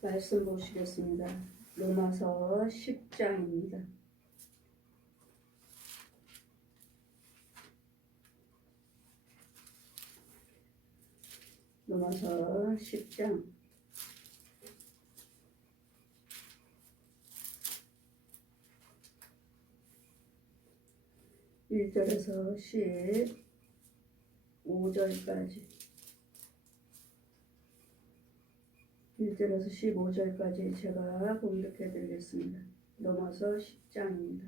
말씀 보시겠습니다. 로마서 10장입니다. 로마서 10장 1절에서 15절까지 1절에서 15절까지 제가 봉독해 드리겠습니다. 로마서 10장입니다.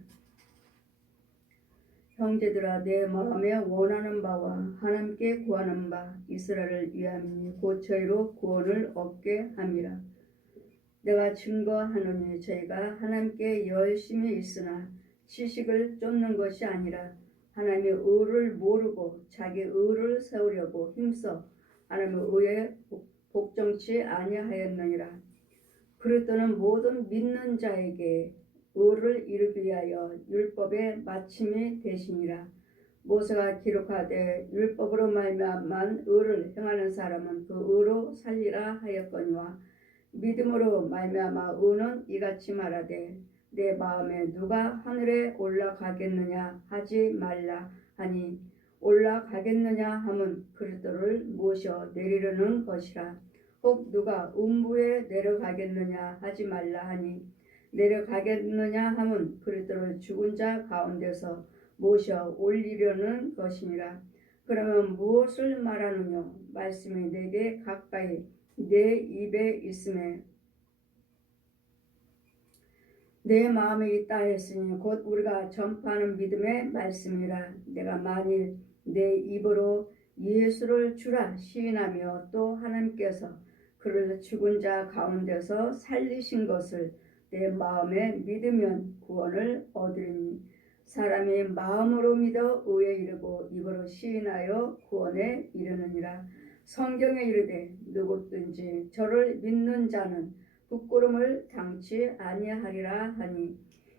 형제들아, 내 마음에 원하는 바와 하나님께 구하는 바 이스라엘을 위함이니 곧 저희로 구원을 얻게 함이라. 내가 증거하노니 저희가 하나님께 열심히 있으나 지식을 쫓는 것이 아니라 하나님의 의를 모르고 자기 의를 세우려고 힘써 하나님의 의에 복종치 아니하였느니라. 그리스도는 모든 믿는 자에게 의를 이루기 위하여 율법의 마침이 되시니라. 모세가 기록하되 율법으로 말미암아 의를 행하는 사람은 그 의로 살리라 하였거니와 믿음으로 말미암아 의는 이같이 말하되 내 마음에 누가 하늘에 올라가겠느냐 하지 말라 하니 올라가겠느냐 함은 그리스도를 모셔 내리려는 것이라. 혹 누가 음부에 내려가겠느냐 하지 말라 하니 내려가겠느냐 함은 그리스도를 죽은 자 가운데서 모셔 올리려는 것이니라. 그러면 무엇을 말하느냐? 말씀이 내게 가까이 내 입에 있음에 내 마음에 있다 했으니 곧 우리가 전파하는 믿음의 말씀이라. 내가 만일 내 입으로 예수를 주라 시인하며 또 하나님께서 그를 죽은 자 가운데서 살리신 것을 내 마음에 믿으면 구원을 얻으리니 사람이 마음으로 믿어 의에 이르고 입으로 시인하여 구원에 이르느니라. 성경에 이르되 누구든지 저를 믿는 자는 부끄러움을 당치 아니하리라 하니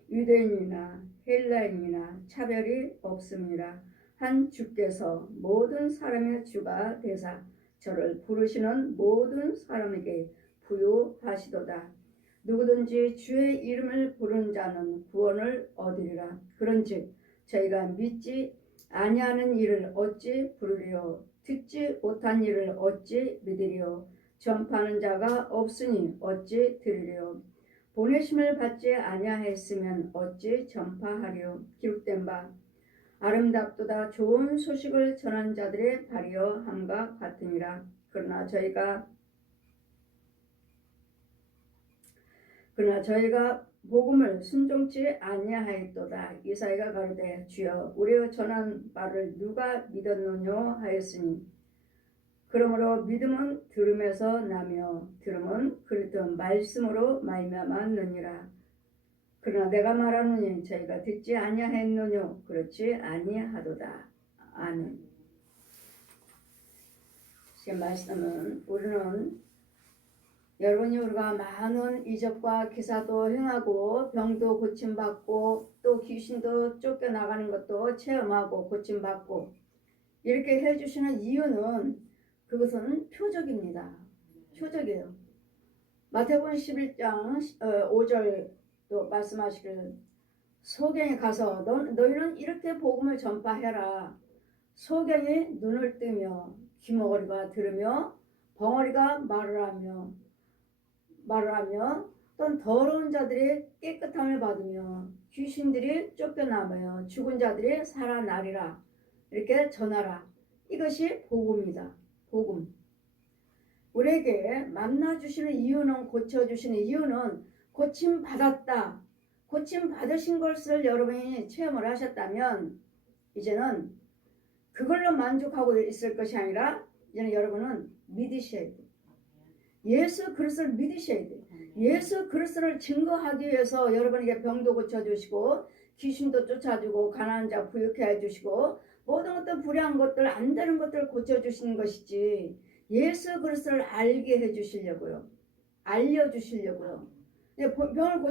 유대인이나 헬라인이나 차별이 없습니다. 한 주께서 모든 사람의 주가 되사 저를 부르시는 모든 사람에게 부요하시도다. 누구든지 주의 이름을 부르는 자는 구원을 얻으리라. 그런즉 저희가 믿지 아니하는 일을 어찌 부르리요? 듣지 못한 일을 어찌 믿으리요? 전파하는 자가 없으니 어찌 들으리요? 보내심을 받지 아니하였으면 어찌 전파하리요? 기록된 바 아름답도다 좋은 소식을 전하는 자들의 발이여 함과 같으니라. 그러나 저희가 복음을 순종치 아니하였도다. 이사야가 가로되 주여 우리가 전한 바를 누가 믿었느냐 하였으니 그러므로 믿음은 들음에서 나며 들음은 그리스도 말씀으로 말미암았느니라. 그러나 내가 말하노니 저희가 듣지 아니하였느냐? 그렇지 아니하도다. 아멘. 지금 말씀은 우리가 많은 이적과 기사도 행하고 병도 고침받고 또 귀신도 쫓겨나가는 것도 체험하고 고침받고 이렇게 해주시는 이유는 그것은 표적입니다. 표적이에요. 마태복음 11장 5절도 말씀하시기를 소경에 가서 너희는 이렇게 복음을 전파해라. 소경이 눈을 뜨며 귀머거리가 들으며 벙어리가 말을 하며 또 더러운 자들이 깨끗함을 받으며 귀신들이 쫓겨나며 죽은 자들이 살아나리라. 이렇게 전하라. 이것이 복음이다. 복음. 우리에게 만나주시는 이유는 고쳐주시는 이유는 고침받았다. 고침받으신 것을 여러분이 체험을 하셨다면 이제는 그걸로 만족하고 있을 것이 아니라 이제는 여러분은 믿으셔야 돼요. 예수 그리스도를 믿으셔야 돼요. 예수 그리스도를 증거하기 위해서 여러분에게 병도 고쳐주시고 귀신도 쫓아주고 가난한 자 부유케 해주시고 모든 것들 불의한 것들 안 되는 것들을 고쳐주시는 것이지 예수 그리스도를 알게 해주시려고요. 알려주시려고요. 병을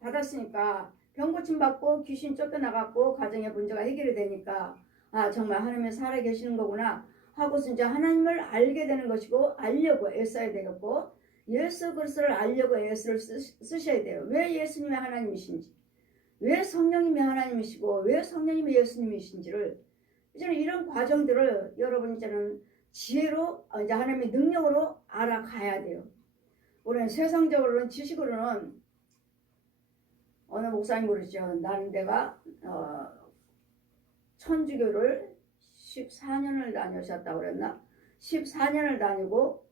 고쳐받았으니까 병 고침받고 귀신 쫓겨나갔고 가정의 문제가 해결이 되니까 아 정말 하나님이 살아계시는 거구나 하고서 이제 하나님을 알게 되는 것이고 알려고 애써야 되겠고 예수 그리스도를 알려고 예수를 쓰셔야 돼요. 왜 예수님이 하나님이신지, 왜 성령님이 하나님이시고 왜 성령님이 예수님이신지를 이제는 이런 과정들을 여러분 이제는 지혜로 이제 하나님의 능력으로 알아가야 돼요. 우리는 세상적으로는 지식으로는 어느 목사님 그러죠. 나는 내가 천주교를 14년을 다니셨다고 그랬나? 14년을 다니고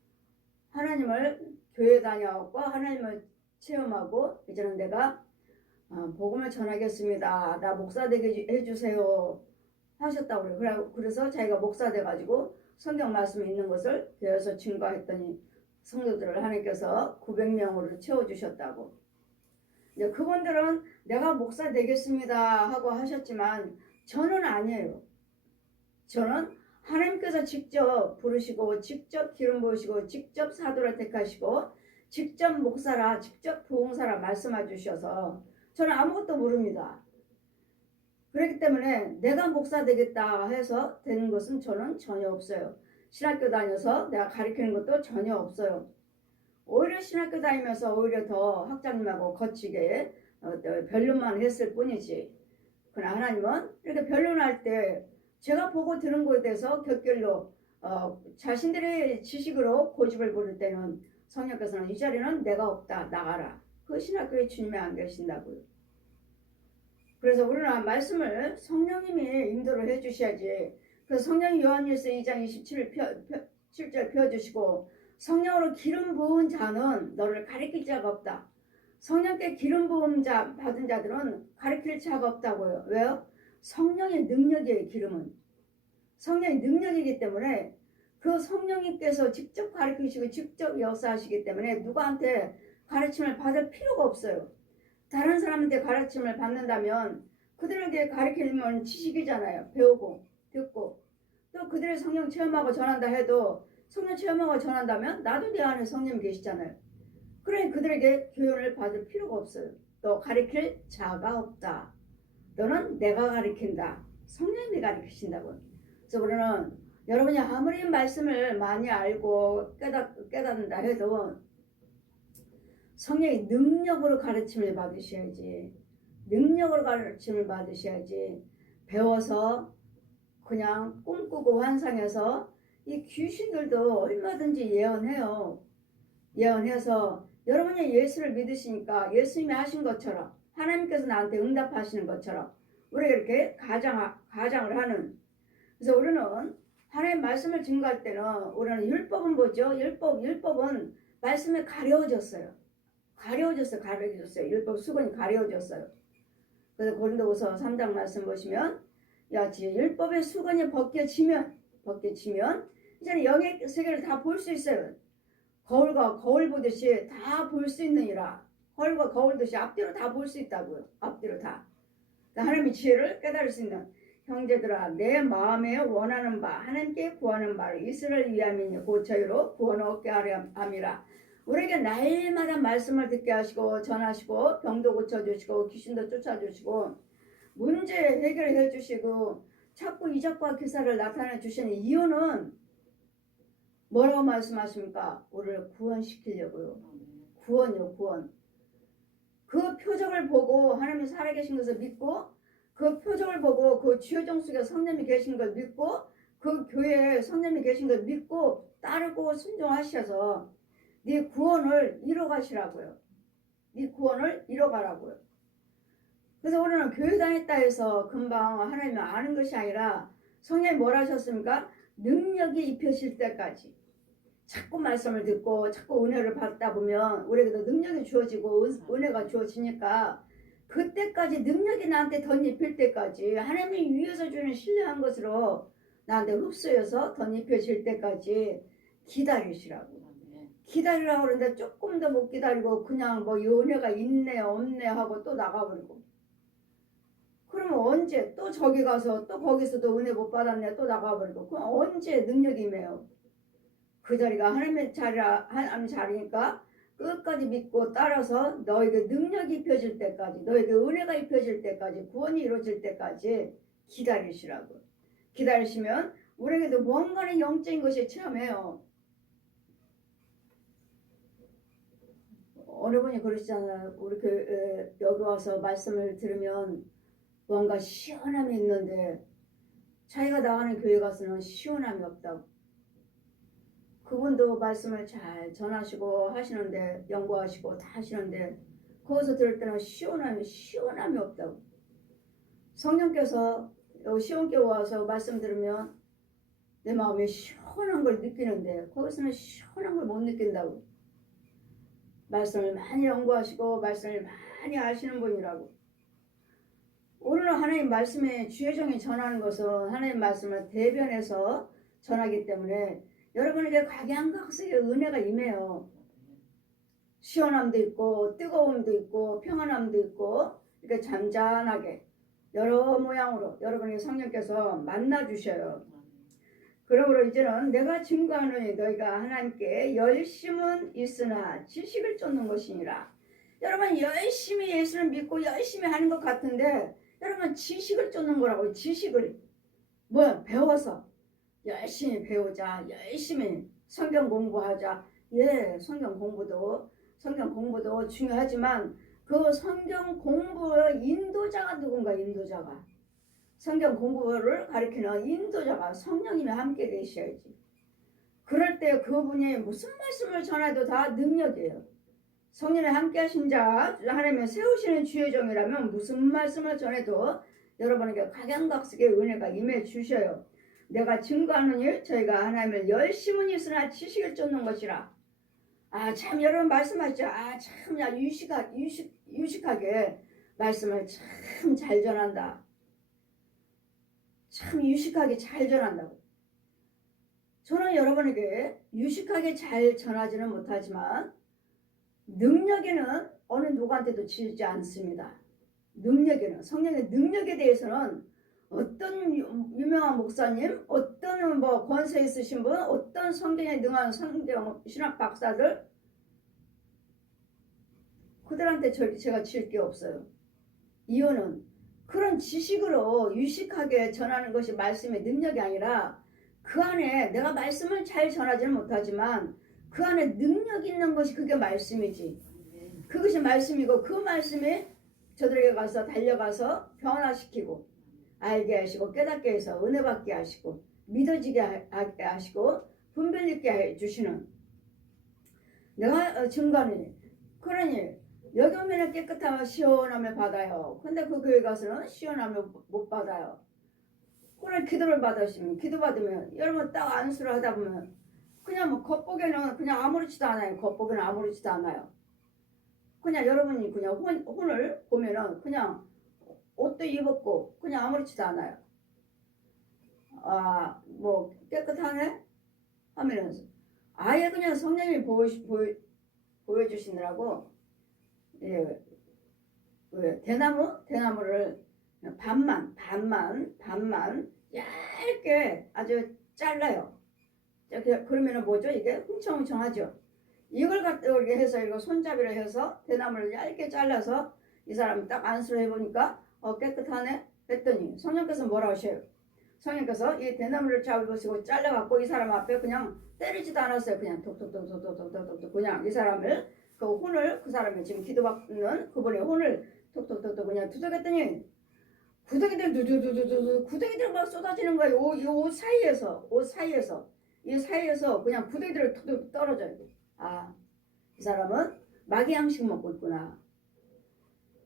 하나님을 교회 다녀왔고 하나님을 체험하고 이제는 내가 복음을 전하겠습니다. 나 목사 되게 해주세요 하셨다고 그래요. 그래서 자기가 목사 돼가지고 성경 말씀이 있는 것을 교회에서 증거했더니 성도들을 하나님께서 900명으로 채워주셨다고. 이제 그분들은 내가 목사 되겠습니다 하고 하셨지만 저는 아니에요. 저는 하나님께서 직접 부르시고 직접 기름 부으시고 직접 사도를 택하시고 직접 목사라 직접 부흥사라 말씀해 주셔서 저는 아무것도 모릅니다. 그렇기 때문에 내가 목사 되겠다 해서 되는 것은 저는 전혀 없어요. 신학교 다녀서 내가 가르치는 것도 전혀 없어요. 오히려 신학교 다니면서 오히려 더 학장님하고 거치게 변론만 했을 뿐이지. 그러나 하나님은 이렇게 변론할 때 제가 보고 들은 것에 대해서 격결로 자신들의 지식으로 고집을 부를 때는 성령께서는 이 자리는 내가 없다 나가라. 그 신학교에 주님이 안 계신다고요. 그래서 우리는 말씀을 성령님이 인도를 해주셔야지. 그래서 성령이 요한일서 2장 27절 펴주시고 성령으로 기름 부은 자는 너를 가리킬 자가 없다. 성령께 기름 부은 자 받은 자들은 가리킬 자가 없다고요. 왜요? 성령의 능력이에요. 기름은 성령의 능력이기 때문에 그 성령님께서 직접 가르치시고 직접 역사하시기 때문에 누구한테 가르침을 받을 필요가 없어요. 다른 사람한테 가르침을 받는다면 그들에게 가르치는 지식이잖아요. 배우고 듣고 또 그들의 성령 체험하고 전한다 해도 성령 체험하고 전한다면 나도 내 안에 성령이 계시잖아요. 그러니 그들에게 교훈을 받을 필요가 없어요. 또 가르칠 자가 없다. 너는 내가 가르친다. 성령님이 가르치신다고. 그래서 우리는 여러분이 아무리 말씀을 많이 알고 깨닫는다 해도 성령의 능력으로 가르침을 받으셔야지. 능력으로 가르침을 받으셔야지. 배워서 그냥 꿈꾸고 환상해서 이 귀신들도 얼마든지 예언해요. 예언해서 여러분이 예수를 믿으시니까 예수님이 하신 것처럼 하나님께서 나한테 응답하시는 것처럼 우리가 이렇게 가장을 하는. 그래서 우리는 하나님 말씀을 증거할 때는 우리는 율법은 뭐죠? 율법은 말씀에 가려워졌어요. 가려워졌어요. 율법 수건이 가려워졌어요. 그래서 고린도후서 3장 말씀 보시면 율법의 수건이 벗겨지면 이제는 영의 세계를 다 볼 수 있어요. 거울과 거울 보듯이 다 볼 수 있느니라. 거울과 거울 듯이 앞뒤로 다 볼 수 있다고요. 앞뒤로 다. 하나님의 지혜를 깨달을 수 있는 형제들아 내 마음에 원하는 바 하나님께 구하는 바를 이스라엘 위함이니 곧 저희로 구원 얻게 하려 함이라. 우리에게 날마다 말씀을 듣게 하시고 전하시고 병도 고쳐주시고 귀신도 쫓아주시고 문제 해결해 주시고 자꾸 이적과 기사를 나타내 주시는 이유는 뭐라고 말씀하십니까? 우리를 구원시키려고요. 구원이요, 구원. 그 표적을 보고 하나님이 살아계신 것을 믿고 그 표적을 보고 그 주여정 속에 성령이 계신 걸 믿고 그 교회에 성령이 계신 걸 믿고 따르고 순종하셔서 네 구원을 이뤄가시라고요. 네 구원을 이뤄가라고요. 그래서 우리는 교회 다녔다 해서 금방 하나님을 아는 것이 아니라 성령이 뭐라 하셨습니까? 능력이 입혀질 때까지 자꾸 말씀을 듣고 자꾸 은혜를 받다 보면 우리에게도 능력이 주어지고 은혜가 주어지니까 그때까지 능력이 나한테 덧입힐 때까지 하나님이 위에서 주는 신뢰한 것으로 나한테 흡수해서 덧입혀질 때까지 기다리시라고. 기다리라고 그러는데 조금 더 못 기다리고 그냥 뭐 이 은혜가 있네 없네 하고 또 나가버리고 그러면 언제 또 저기 가서 또 거기서도 은혜 못 받았네 또 나가버리고 그럼 언제 능력이 임해요. 그 자리가 하나님의 자리니까 끝까지 믿고 따라서 너에게 능력이 입혀질 때까지 너에게 은혜가 입혀질 때까지 구원이 이루어질 때까지 기다리시라고. 기다리시면 우리에게도 뭔가는 영적인 것이 체험해요. 어느 분이 그러시잖아요. 우리 여기 와서 말씀을 들으면 뭔가 시원함이 있는데 자기가 나가는 교회 가서는 시원함이 없다고. 그분도 말씀을 잘 전하시고 하시는데 연구하시고 다 하시는데 거기서 들을 때는 시원함이 없다고. 성령께서 여기 시온교회 와서 말씀 들으면 내 마음에 시원한 걸 느끼는데 거기서는 시원한 걸 못 느낀다고. 말씀을 많이 연구하시고 말씀을 많이 아시는 분이라고. 오늘은 하나님 말씀의 주혜정이 전하는 것은 하나님 말씀을 대변해서 전하기 때문에 여러분에게 각양각색의 은혜가 임해요. 시원함도 있고 뜨거움도 있고 평안함도 있고 이렇게 잔잔하게 여러 모양으로 여러분에게 성령께서 만나주셔요. 그러므로 이제는 내가 증거하노니 너희가 하나님께 열심은 있으나 지식을 쫓는 것이니라. 여러분 열심히 예수를 믿고 열심히 하는 것 같은데 여러분 지식을 쫓는 거라고. 지식을 배워서 열심히 배우자. 열심히 성경 공부하자. 예, 성경 공부도 중요하지만 그 성경 공부의 인도자가 누군가. 인도자가 성경 공부를 가리키는 인도자가 성령님이 함께 계셔야지. 그럴 때 그분이 무슨 말씀을 전해도 다 능력이에요. 성령이 함께 하신 자 하나님의 세우시는 주의 종이라면 무슨 말씀을 전해도 여러분에게 각양각색의 은혜가 임해 주셔요. 내가 증거하노니 저희가 하나님을 열심은 있으나 지식을 쫓는 것이라. 참 여러분 말씀하시죠. 참 유식하게 말씀을 참 잘 전한다. 참 유식하게 잘 전한다고. 저는 여러분에게 유식하게 잘 전하지는 못하지만 능력에는 어느 누구한테도 지지 않습니다. 능력에는 성령의 능력에 대해서는 어떤 유명한 목사님, 어떤 권세 있으신 분, 어떤 성경에 능한 성경 신학 박사들 그들한테 제가 질 게 없어요. 이유는 그런 지식으로 유식하게 전하는 것이 말씀의 능력이 아니라 그 안에 내가 말씀을 잘 전하지는 못하지만 그 안에 능력 있는 것이 그게 말씀이지. 그것이 말씀이고 그 말씀이 저들에게 가서 달려가서 변화시키고 알게 하시고 깨닫게 해서 은혜 받게 하시고 믿어지게 하게 하시고 분별 있게 해주시는 내가 증거하니. 그러니 여기 오면 깨끗하면 시원함을 받아요. 근데 그 교회 가서는 시원함을 못 받아요. 그런 기도를 받으시면 기도 받으면 여러분 딱 안수를 하다 보면 그냥 겉보기에는 그냥 아무렇지도 않아요. 겉보기에는 아무렇지도 않아요. 그냥 여러분이 그냥 혼을 보면은 그냥 옷도 입었고 그냥 아무렇지도 않아요. 깨끗하네 하면서 아예 그냥 성령이 보여주시느라고. 예, 대나무를 반만 얇게 아주 잘라요. 그러면은 뭐죠? 이게 흥청흥청하죠. 이걸 갖다 이렇게 해서 이거 손잡이로 해서 대나무를 얇게 잘라서 이 사람이 딱 안수를 해보니까 깨끗하네 했더니 성령께서 뭐라 하셔요? 성령께서 이 대나무를 잡으시고 잘라갖고 이 사람 앞에 그냥 때리지도 않았어요. 그냥 톡톡톡톡톡톡톡 그냥 이 사람을 그 혼을 그 사람이 지금 기도받는 그분의 혼을 톡톡톡톡 그냥 두들겼더니 구더기들 막 쏟아지는 거예요. 이 옷 사이에서 이 사이에서 그냥 구더기들을 툭툭 떨어져요. 이 사람은 마귀 양식 먹고 있구나.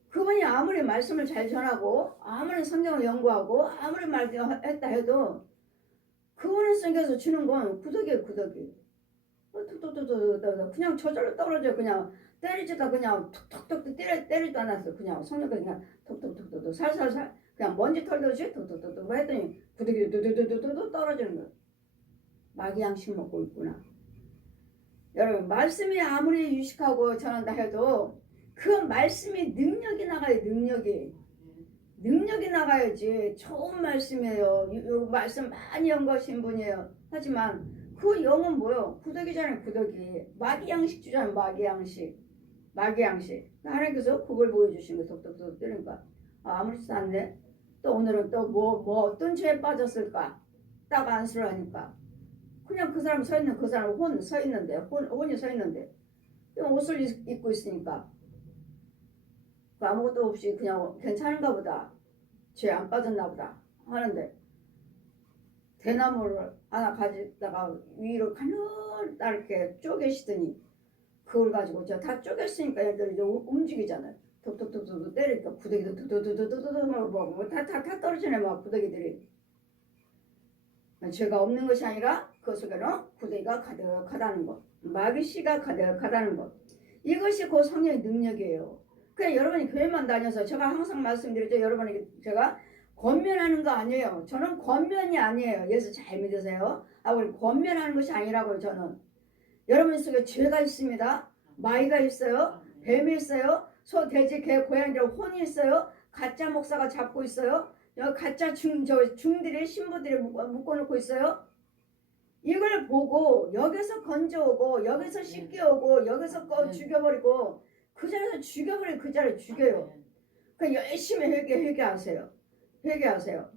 그분이 아무리 말씀을 잘 전하고 아무리 성경을 연구하고 아무리 말했다 해도 그분을 생겨서 주는 건 구더기예요. 구더기. 툭툭툭툭 그냥 저절로 떨어져. 그냥 때리지도 그냥 툭툭툭 때리지도 않았어. 그냥 성령께서 그냥 툭툭툭툭 살살살 그냥 먼지 털듯이 툭툭툭툭 했더니 구더기 두두두두두 떨어지는 거예요. 마귀 양식 먹고 있구나. 여러분 말씀이 아무리 유식하고 전한다 해도 그 말씀이 능력이 나가요. 능력이 나가야지. 좋은 말씀이에요. 말씀 많이 연구하신 분이에요. 하지만 그 영은 뭐요? 구더기잖아요. 구더기. 마귀 양식 주잖아요. 마귀 양식. 하나님께서 그걸 보여주신 거 톡톡톡 뜨니까 아무렇지도 않네. 또 오늘은 또 어떤 죄에 빠졌을까? 딱 안수를 하니까 그냥 그 사람 서 있는 그 사람 혼이 서 있는데 옷을 입고 있으니까 아무것도 없이 그냥 괜찮은가 보다, 죄 안 빠졌나 보다 하는데, 대나무를 하나 가지다가 위로 가늘다 이렇게 쪼개시더니 그걸 가지고 저 다 쪼갰으니까 애들이 이제 움직이잖아요. 톡톡톡톡 때리니까 구더기도 두두두두두두 뭐다 떨어지네 막 구더기들이. 죄가 없는 것이 아니라 그 속에는 구더기가 가득하다는 것, 마귀씨가 가득하다는 것, 이것이 그 성령의 능력이에요. 그냥 여러분이 교회만 다녀서, 제가 항상 말씀드리죠, 여러분에게 제가 권면하는 거 아니에요. 저는 권면이 아니에요. 예수 잘 믿으세요. 권면하는 것이 아니라고요. 저는 여러분 속에 죄가 있습니다. 마귀가 있어요. 뱀이 있어요. 소, 돼지, 개, 고양이들 혼이 있어요. 가짜 목사가 잡고 있어요. 가짜 중들이 신부들이 묶어놓고 있어요. 이걸 보고 여기서 건져오고 여기서 씻겨오고 여기서 죽여버리고 그 자리에서 죽여버리고 그 자리에 죽여요. 그러니까 열심히 회개하세요. 회개하세요.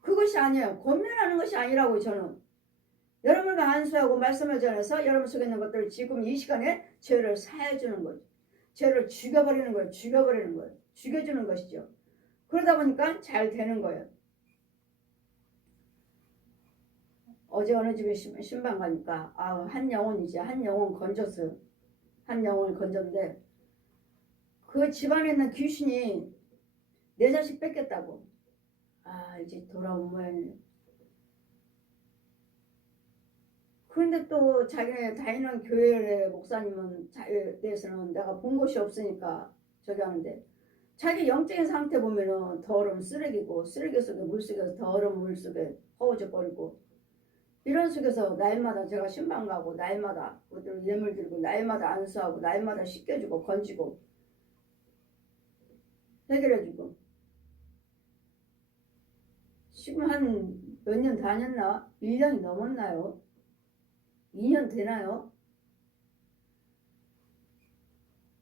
그것이 아니에요. 권면하는 것이 아니라고. 저는 여러분과 안수하고 말씀을 전해서 여러분 속에 있는 것들을 지금 이 시간에 죄를 사해주는 거죠. 죄를 죽여버리는 거예요. 죽여버리는 거예요. 죽여주는 것이죠. 그러다 보니까 잘 되는 거예요. 어제 어느 집에 신방 가니까 한 영혼 건졌어요. 한 영혼을 건졌는데 그 집안에 있는 귀신이 내 자식 뺏겼다고. 이제 돌아온 모양이네. 그런데 또 자기네 다니는 교회 목사님은 자기에 대해서는 내가 본 것이 없으니까 저기 하는데, 자기 영적인 상태 보면은 더러운 쓰레기고, 쓰레기 속에 물 속에서 더러운 물 속에 허우적거리고, 이런 속에서 날마다 제가 신방 가고 날마다 예물 들고 날마다 안수하고 날마다 씻겨주고 건지고 해결해주고. 지금 한 몇 년 다녔나? 1년이 넘었나요? 2년 되나요?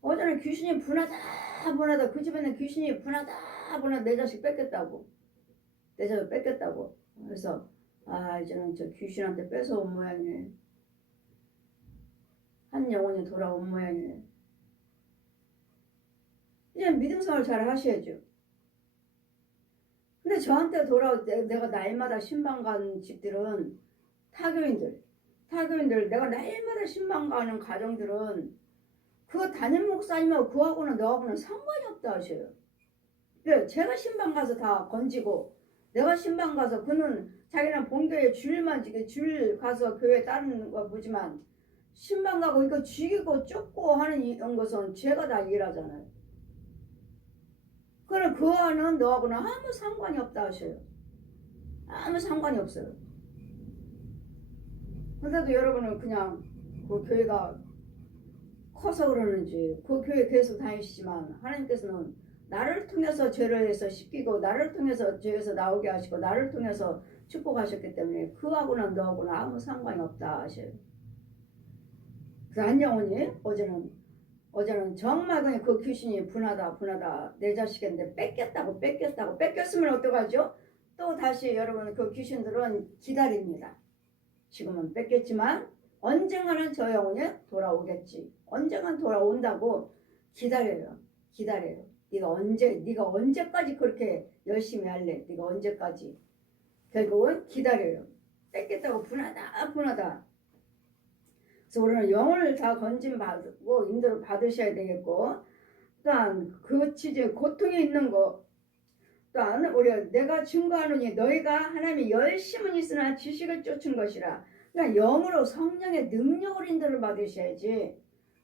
어제는 귀신이 분하다 그 집에는 귀신이 분하다 내 자식 뺏겼다고. 내 자식 뺏겼다고. 그래서 이제는 저 귀신한테 뺏어온 모양이네. 한 영혼이 돌아온 모양이네. 이제 믿음생활 잘 하셔야죠. 근데 저한테 돌아올 때 내가 날마다 신방 가는 집들은 타교인들 내가 날마다 신방 가는 가정들은 그 담임 목사님하고 그하고는 너하고는 상관이 없다 하셔요. 제가 신방 가서 다 건지고 내가 신방 가서 그는 자기는 본교회 줄 가서 교회 따르는 거 보지만 신방 가고 이거 죽이고 쫓고 하는 이런 것은 제가 다 일하잖아요. 그럼 그와는 너하고는 아무 상관이 없다 하셔요. 아무 상관이 없어요. 근데도 여러분은 그냥 그 교회가 커서 그러는지 그 교회 계속 다니시지만 하나님께서는 나를 통해서 죄를 해서 씻기고 나를 통해서 죄에서 나오게 하시고 나를 통해서 축복하셨기 때문에 그하고는 너하고는 아무 상관이 없다 하셔요. 그래서 한 영혼이 어제는 정말 그냥 그 귀신이 분하다 내 자식인데 뺏겼으면 어떡하죠? 또 다시 여러분 그 귀신들은 기다립니다. 지금은 뺏겼지만 언젠가는 저 영혼이 돌아오겠지. 언젠가는 돌아온다고 기다려요. 네가 언제까지 그렇게 열심히 할래? 네가 언제까지? 결국은 기다려요. 뺏겼다고 분하다. 그래서 우리는 영혼을 다 건짐받고 인도를 받으셔야 되겠고, 또한 그 치즈에 고통이 있는 거, 또한 내가 증거하노니 너희가 하나님의 열심은 있으나 지식을 쫓은 것이라. 그러니까 영으로 성령의 능력으로 인도를 받으셔야지.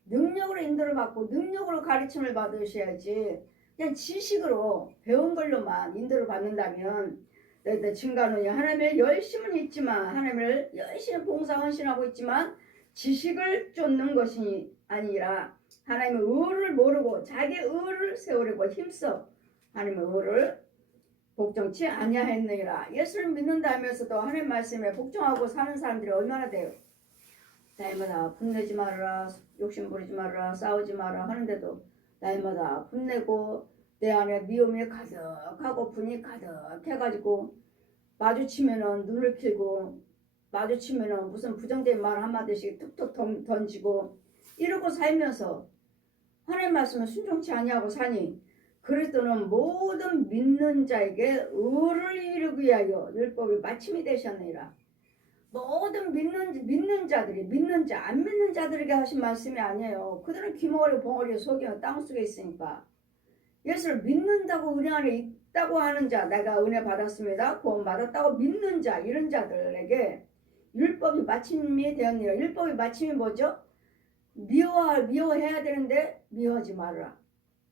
능력으로 인도를 받고 능력으로 가르침을 받으셔야지. 그냥 지식으로 배운 걸로만 인도를 받는다면, 너희들 증거하노니 하나님의 열심은 있지만, 하나님을 열심히 봉사 헌신하고 있지만 지식을 쫓는 것이 아니라 하나님의 의를 모르고 자기 의를 세우려고 힘써 하나님의 의를 복종치 아니하였느니라. 예수를 믿는다 하면서도 하나님 말씀에 복종하고 사는 사람들이 얼마나 돼요? 날마다 분내지 말아라, 욕심 부리지 말아라, 싸우지 마라 하는데도 날마다 분내고 내 안에 미움이 가득하고 분이 가득해가지고 마주치면은 눈을 피고 마주치면은 무슨 부정적인 말 한마디씩 툭툭 던지고 이러고 살면서 하나님 말씀을 순종치 아니하고 사니 그리스도는 모든 믿는 자에게 의를 이루기 위하여 율법이 마침이 되셨느니라. 모든 믿는 자들이 안 믿는 자들에게 하신 말씀이 아니에요. 그들은 귀머거리 봉어리 속여 땅속에 있으니까 예수를 믿는다고 은혜 안에 있다고 하는 자, 내가 은혜 받았습니다, 구원 받았다고 믿는 자, 이런 자들에게 율법이 마침이 되었느니라. 율법이 마침이 뭐죠? 미워해야 되는데 미워하지 말아라.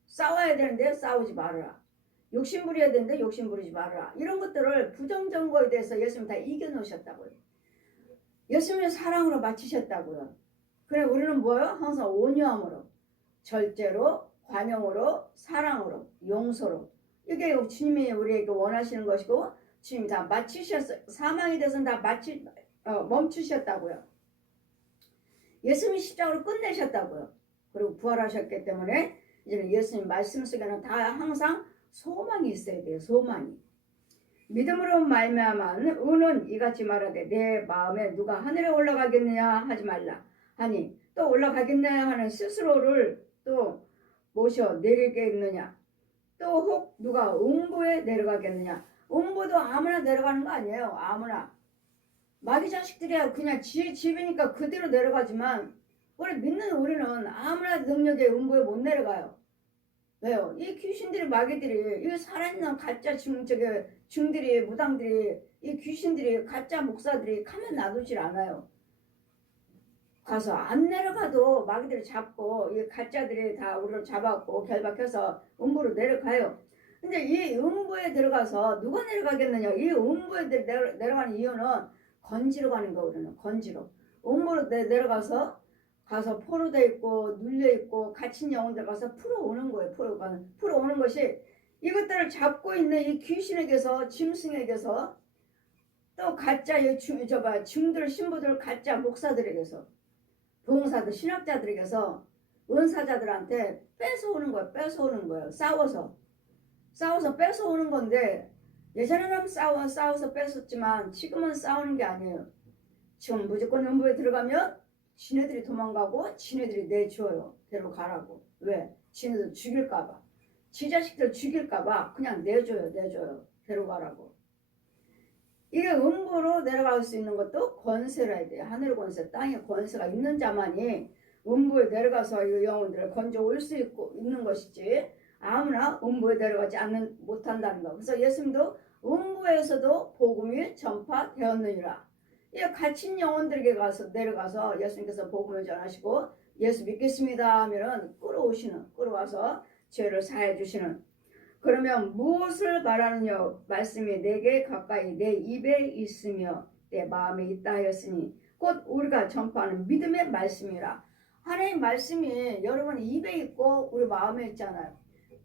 싸워야 되는데 싸우지 말아라. 욕심 부려야 되는데 욕심 부리지 말아라. 이런 것들을 부정정거에 대해서 예수님 다 이겨놓으셨다고요. 예수님의 사랑으로 마치셨다고요. 그래 우리는 뭐요? 항상 온유함으로, 절제로, 관용으로, 사랑으로, 용서로. 이게 주님이 우리에게 원하시는 것이고 주님이 다 마치셨어요. 사망이 돼서는 다 멈추셨다고요. 예수님이 십자가로 끝내셨다고요. 그리고 부활하셨기 때문에 이제는 예수님 말씀 속에는 다 항상 소망이 있어야 돼요. 소망이. 믿음으로 말미암은 의는 이같이 말하되 내 마음에 누가 하늘에 올라가겠느냐 하지 말라 하니 또 올라가겠느냐 하는 스스로를 또 모셔 내리겠느냐 또 혹 누가 음부에 내려가겠느냐. 음부도 아무나 내려가는 거 아니에요. 아무나. 마귀 자식들이야 그냥 집이니까 그대로 내려가지만 우리 믿는 우리는 아무나 능력에 음부에 못 내려가요. 왜요? 이 귀신들이 마귀들이 이 살아있는 가짜 중들이 무당들이 이 귀신들이 가짜 목사들이 가만 놔두질 않아요. 가서 안 내려가도 마귀들이 잡고 이 가짜들이 다 우리를 잡았고 결박해서 음부로 내려가요. 근데 이 음부에 들어가서 누가 내려가겠느냐. 이 음부에 내려가는 이유는 건지러 가는 거. 우리는 건지러 음부로 내려가서 포로돼 있고 눌려 있고 갇힌 영혼들 가서 풀어오는 거예요. 풀어오는 것이 이것들을 잡고 있는 이 귀신에게서 짐승에게서 또 가짜 중들 신부들 가짜 목사들에게서 봉사들 신학자들에게서 은사자들한테 뺏어오는 거예요. 싸워서 뺏어오는 건데 예전에는 싸워서 뺏었지만 지금은 싸우는 게 아니에요. 지금 무조건 음부에 들어가면 지네들이 도망가고 지네들이 내줘요. 데려가라고. 왜? 지네들 죽일까봐. 지 자식들 죽일까봐 그냥 내줘요. 데려가라고. 이게 음부로 내려갈 수 있는 것도 권세라 해야 돼요. 하늘 권세, 땅의 권세가 있는 자만이 음부에 내려가서 이 영혼들을 건져올 수 있는 것이지 아무나 음부에 내려가지 못한다는 거. 그래서 예수님도 음부에서도 복음이 전파되었느니라. 이 갇힌 영혼들에게 내려가서 예수님께서 복음을 전하시고 예수 믿겠습니다 하면은 끌어와서 죄를 사해 주시는. 그러면 무엇을 말하느냐. 말씀이 내게 가까이 내 입에 있으며 내 마음에 있다 하였으니 곧 우리가 전파하는 믿음의 말씀이라. 하나님 말씀이 여러분 입에 있고 우리 마음에 있잖아요.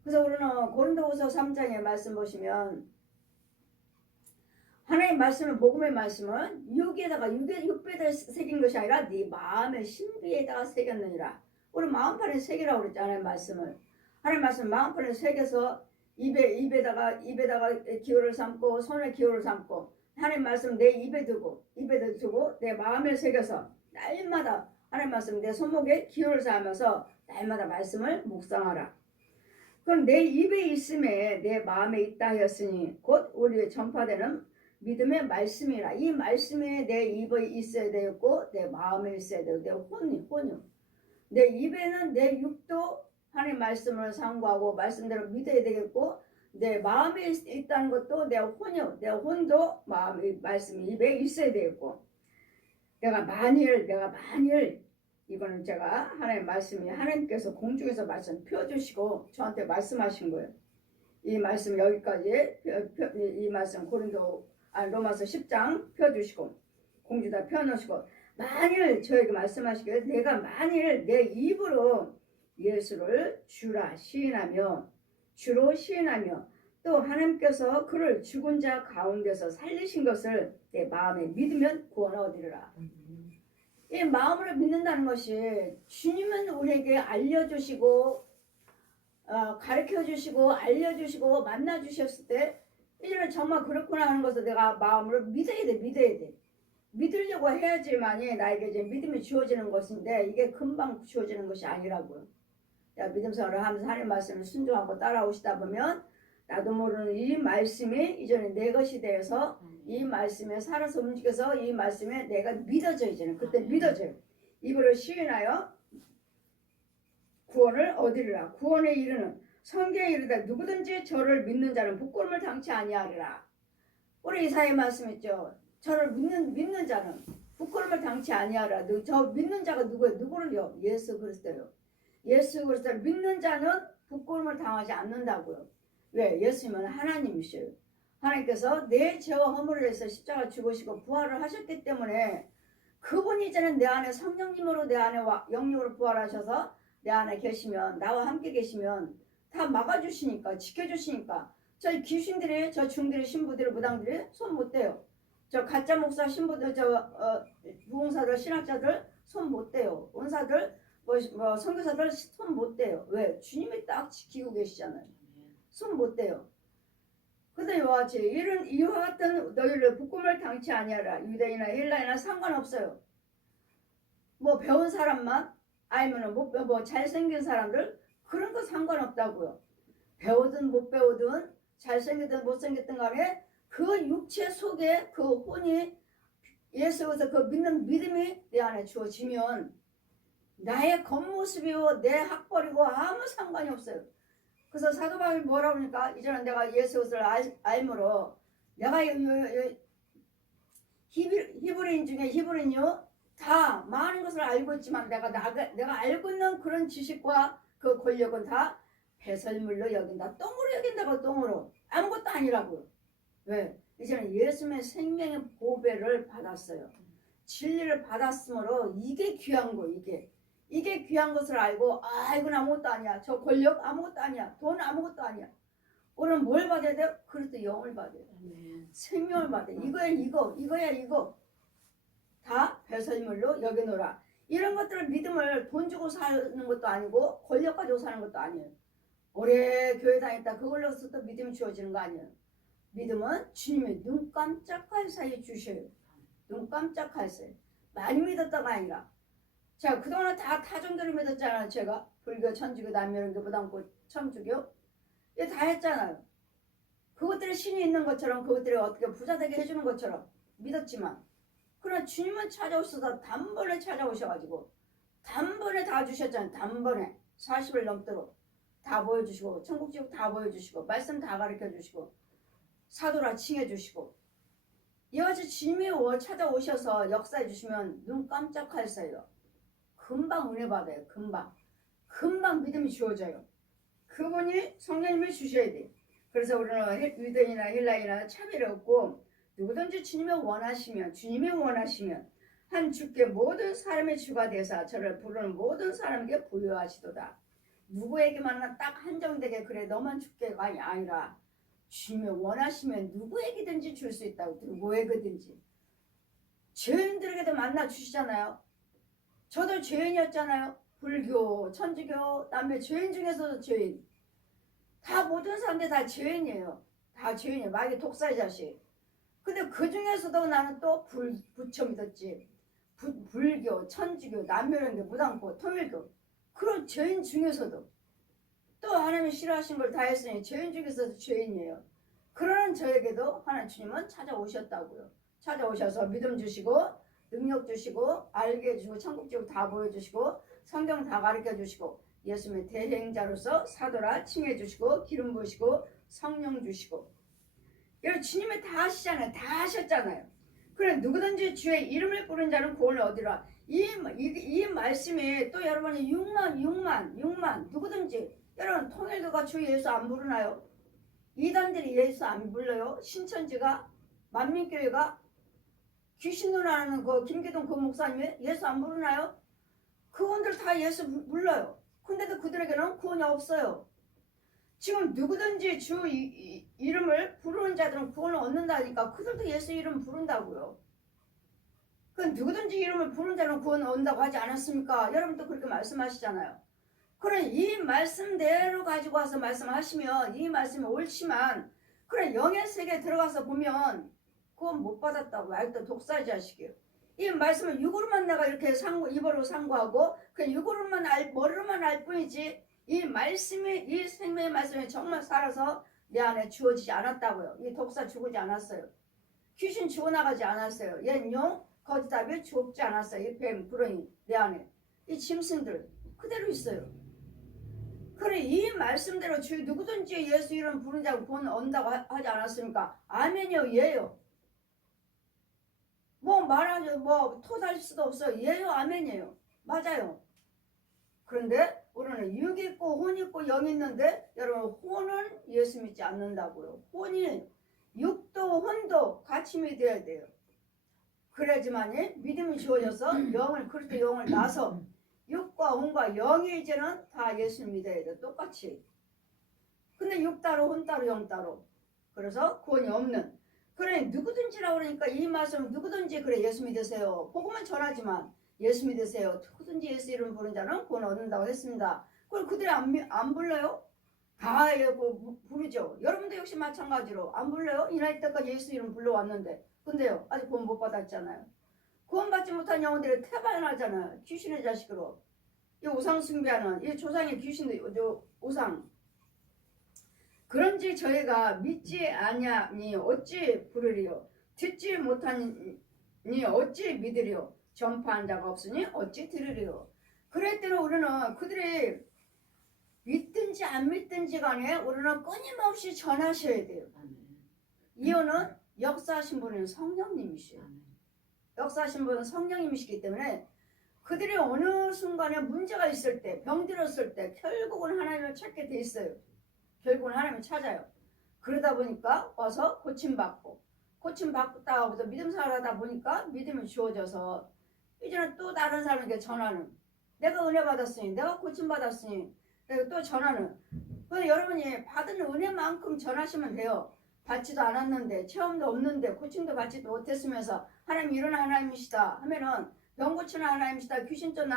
그래서 우리는 고린도후서 3장의 말씀 보시면 하나님 말씀은 복음의 말씀은 육배에다 새긴 것이 아니라 네 마음의 신비에다가 새겼느니라. 우리 마음판에 새기라고 그랬잖아요. 말씀을. 하나님 말씀 마음판에 새겨서 입에다가 기호를 삼고 손에 기호를 삼고 하나님 말씀 내 입에 두고 내 마음에 새겨서 날마다 하나님 말씀 내 손목에 기호를 삼으면서 날마다 말씀을 묵상하라. 그럼 내 입에 있음에 내 마음에 있다 하였으니 곧 우리의 전파되는 믿음의 말씀이라. 이 말씀에 내 입에 있어야 되고 내 마음에 있어야 되고 내 혼유. 내 입에는 내 육도 하나님 말씀을 상고하고 말씀대로 믿어야 되겠고 내 마음에 있다는 것도 내 혼도 마음의 말씀이 입에 있어야 되겠고 내가 만일 이거는 제가 하나님 말씀이 하나님께서 공중에서 말씀 펴주시고 저한테 말씀하신 거예요. 이 말씀 여기까지 이 말씀 로마서 10장 펴주시고 공주다 펴놓으시고 만일 저에게 말씀하시기를 내가 만일 내 입으로 예수를 주로 시인하며 또 하나님께서 그를 죽은 자 가운데서 살리신 것을 내 마음에 믿으면 구원을 얻으리라. 이 마음으로 믿는다는 것이 주님은 우리에게 알려주시고 가르쳐주시고 알려주시고 만나주셨을 때 이제는 정말 그렇구나 하는 것을 내가 마음으로 믿어야 돼. 믿으려고 해야지만이 나에게 이제 믿음이 주어지는 것인데 이게 금방 주어지는 것이 아니라고요. 믿음 생활을 하면서 하나님 말씀을 순종하고 따라오시다 보면 나도 모르는 이 말씀이 이제는 내 것이 되어서 이 말씀에 살아서 움직여서 이 말씀에 내가 믿어져 이제는 그때 믿어져요. 입으로 시인하여 구원을 얻으리라. 구원에 이르는 성경에 이르되 누구든지 저를 믿는 자는 부끄러움을 당치 아니하리라. 우리 이사야 말씀 있죠. 저를 믿는 자는 부끄러움을 당치 아니하리라. 저 믿는 자가 누구예요? 누구를요? 예수 그리스도요. 예수 그리스도를 믿는 자는 부끄러움을 당하지 않는다고요. 왜? 예수님은 하나님이셔요. 하나님께서 내 죄와 허물을 위해서 십자가 죽으시고 부활을 하셨기 때문에 그분이 이제는 내 안에 성령님으로 내 안에 영육으로 부활하셔서 내 안에 계시면 나와 함께 계시면 다 막아주시니까 지켜주시니까 저 귀신들이 저 중들이 신부들이 무당들이 손 못 대요. 저 가짜 목사 신부들 부흥사들 신학자들 손 못 대요. 원사들 선교사들 손 못 대요. 왜? 주님이 딱 지키고 계시잖아요. 손 못 대요. 근데 이와 같이 이와 같은 너희를 부끄러움을 당치 아니하라. 유대인이나 헬라인이나 상관없어요. 배운 사람만 아니면 잘생긴 사람들 그런 거 상관없다고요. 배우든 못 배우든 잘생기든 못생겼든 간에 그 육체 속에 그 혼이 예수에서 그 믿는 믿음이 내 안에 주어지면 나의 겉모습이요 내 학벌이고 아무 상관이 없어요. 그래서 사도 바울이 뭐라고 하니까 이제는 내가 예수를 알므로 내가 히브리인 중에 히브리인요 다 많은 것을 알고 있지만 내가 알고 있는 그런 지식과 그 권력은 다 배설물로 여긴다. 똥으로 여긴다고. 똥으로. 아무것도 아니라고요. 왜? 이제는 예수님의 생명의 보배를 받았어요. 진리를 받았으므로 이게 귀한 거. 이게 귀한 것을 알고 이건 아무것도 아니야. 저 권력 아무것도 아니야. 돈 아무것도 아니야. 우리는 뭘 받아야 돼요? 그리스도 영을 받아야 돼요. 생명을 받아야 돼요. 이거야. 다 배설물로 여겨놓으라. 이런 것들을 믿음을 돈 주고 사는 것도 아니고 권력 가지고 사는 것도 아니에요. 오래 교회 다녔다 그걸로서 또 믿음이 주어지는 거 아니에요. 믿음은 주님의 눈 깜짝할 사이에 주셔요. 눈 깜짝할 사이에. 많이 믿었다가 아니라. 자, 그동안은 다 타종교를 믿었잖아요. 제가 불교, 천주교, 남묘론교, 무당교, 천주교 이거 다 했잖아요. 그것들이 신이 있는 것처럼 그것들이 어떻게 부자되게 해주는 것처럼 믿었지만 그러나 주님은 찾아오셔서 단번에 찾아오셔가지고 단번에 다 주셨잖아요. 단번에 40을 넘도록 다 보여주시고 천국지옥 다 보여주시고 말씀 다 가르쳐주시고 사도라 칭해주시고 이같이 주님이 찾아오셔서 역사해 주시면 눈 깜짝할 사이요. 금방 은혜 받아요. 금방 믿음이 주어져요. 그분이 성령님을 주셔야 돼요. 그래서 우리는 유대인이나 헬라인이나 차별이 없고 누구든지 주님이 원하시면 한 주께 모든 사람의 주가 되사 저를 부르는 모든 사람에게 부여하시도다. 누구에게만 딱 한정되게 그래 너만 주께가 아니라 주님이 원하시면 누구에게든지 줄 수 있다고. 누구에게든지. 죄인들에게도 만나 주시잖아요. 저도 죄인이었잖아요. 불교, 천주교, 남의 죄인 중에서도 죄인. 다 모든 사람들 다 죄인이에요. 다 죄인이에요. 마귀 독사의 자식. 근데 그 중에서도 나는 또 부처 믿었지. 불교, 천주교, 남묘론교, 무당교, 통일교. 그런 죄인 중에서도 또 하나님이 싫어하신 걸 다 했으니 죄인 중에서도 죄인이에요. 그러는 저에게도 하나님 주님은 찾아오셨다고요. 찾아오셔서 믿음 주시고 능력 주시고 알게 해주시고 천국지옥 다 보여주시고 성경 다 가르쳐주시고 예수님의 대행자로서 사도라 칭해주시고 기름 부으시고 성령 주시고 여러분 주님이 다 하시잖아요. 다 하셨잖아요. 그래 누구든지 주의 이름을 부른 자는 구원을 얻으라. 이 말씀이 또 여러분이 6만 누구든지 여러분 통일교가 주 예수 안 부르나요? 이단들이 예수 안 불러요? 신천지가 만민교회가 귀신 누나는 그 김기동 그 목사님이 예수 안 부르나요? 그분들 다 예수 불러요. 근데도 그들에게는 구원이 없어요. 지금 누구든지 주 이름을 부르는 자들은 구원을 얻는다니까 그들도 예수 이름 부른다고요. 그 누구든지 이름을 부르는 자는 구원을 얻는다고 하지 않았습니까? 여러분도 그렇게 말씀하시잖아요. 그래 이 말씀대로 가지고 와서 말씀하시면 이 말씀이 옳지만 그래 영의 세계에 들어가서 보면 그건 못 받았다고. 아직도 독사 자식이요. 이 말씀을 육으로만 내가 이렇게 입으로 상고하고 그냥 육으로만 머리로만 알 뿐이지 이 말씀이 이 생명의 말씀이 정말 살아서 내 안에 주어지지 않았다고요. 이 독사 죽지 않았어요. 귀신 죽어나가지 않았어요. 옛용 거짓답이 죽지 않았어요. 이 뱀 구렁이 내 안에 이 짐승들 그대로 있어요. 그래 이 말씀대로 주의 누구든지 예수 이름 부른 자고 본 언다고 하지 않았습니까? 아멘이요. 예요. 뭐 말하죠. 뭐 토달 수도 없어요. 예요. 아멘이에요. 맞아요. 그런데 우리는 육 있고 혼 있고 영 있는데 여러분 혼은 예수 믿지 않는다고요. 혼이 육도 혼도 같이 믿어야 돼요. 그래야지만이 믿음이 주어져서 영을 그리스도 영을 나서 육과 혼과 영의 이제는 다 예수 믿어야 돼요. 똑같이. 근데 육 따로 혼 따로 영 따로. 그래서 구원이 없는. 그래 누구든지라고 그러니까 이 말씀 누구든지 그래 예수 믿으세요. 복음은 전하지만 예수 믿으세요. 누구든지 예수 이름 부른 자는 구원 얻는다고 했습니다. 그럼 그들이 안 불러요? 다 부르죠. 여러분도 역시 마찬가지로 안 불러요? 이 나이 때까지 예수 이름 불러왔는데 근데요 아직 구원 못 받았잖아요. 구원받지 못한 영혼들이 태반하잖아요. 귀신의 자식으로. 이 우상 숭배하는 이 조상의 귀신의 우상. 그런지 저희가 믿지 아니하니 어찌 부르리요? 듣지 못하니 어찌 믿으리요? 전파한 자가 없으니 어찌 들으리요? 그럴 때는 우리는 그들이 믿든지 안 믿든지 간에 우리는 끊임없이 전하셔야 돼요. 이유는 역사하신 분은 성령님이시에요. 역사하신 분은 성령님이시기 때문에 그들이 어느 순간에 문제가 있을 때, 병들었을 때 결국은 하나님을 찾게 돼 있어요. 결국은 하나님을 찾아요. 그러다 보니까 와서 고침받고 고침받다가부터 믿음 생활하다 보니까 믿음이 주어져서 이제는 또 다른 사람에게 전하는 내가 은혜 받았으니 내가 고침받았으니 내가 또 전하는 여러분이 받은 은혜만큼 전하시면 돼요. 받지도 않았는데 체험도 없는데 고침도 받지도 못했으면서 하나님 이런 하나님이시다 하면은 병 고치는 하나님이시다 귀신 쫓는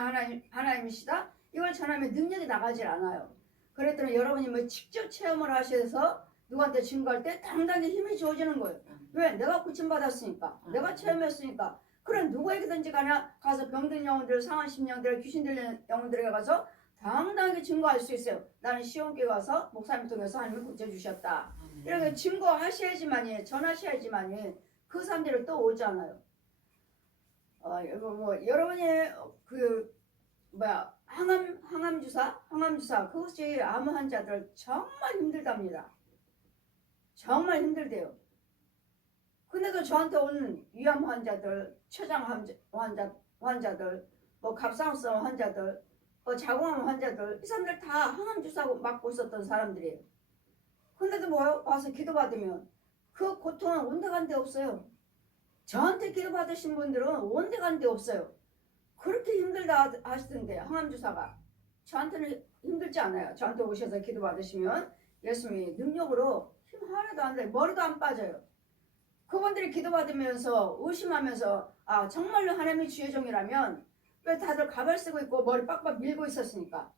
하나님이시다 이걸 전하면 능력이 나가질 않아요. 그랬더니 여러분이 뭐 직접 체험을 하셔서 누구한테 증거할 때 당당히 힘이 주어지는 거예요. 왜? 내가 고침받았으니까 내가 체험했으니까 그럼 누구에게든지 가서 병든 영혼들 상한 심령들 귀신 들리는 영혼들에게 가서 당당하게 증거할 수 있어요. 나는 시온교회 가서 목사님 통해서 하나님을 고쳐주셨다. 이렇게 증거하셔야지만이 전하셔야지만이 그 사람들이 또 오잖아요. 여러분이 항암주사 그것이 암 환자들 정말 힘들답니다. 정말 힘들대요. 근데도 저한테 오는 위암 환자들, 췌장 환자들, 뭐 갑상선 환자들, 자궁암 환자들 이 사람들 다 항암주사 맞고 있었던 사람들이에요. 근데도 뭐요? 와서 기도받으면 그 고통은 온데간데 없어요. 저한테 기도받으신 분들은 온데간데 없어요. 그렇게 힘들다 하시던데 항암주사가 저한테는 힘들지 않아요. 저한테 오셔서 기도받으시면 예수님이 능력으로 힘 하나도 안 돼요. 머리도 안 빠져요. 그분들이 기도받으면서 의심하면서 정말로 하나님이 주의 종이라면 왜 다들 가발 쓰고 있고 머리 빡빡 밀고 있었으니까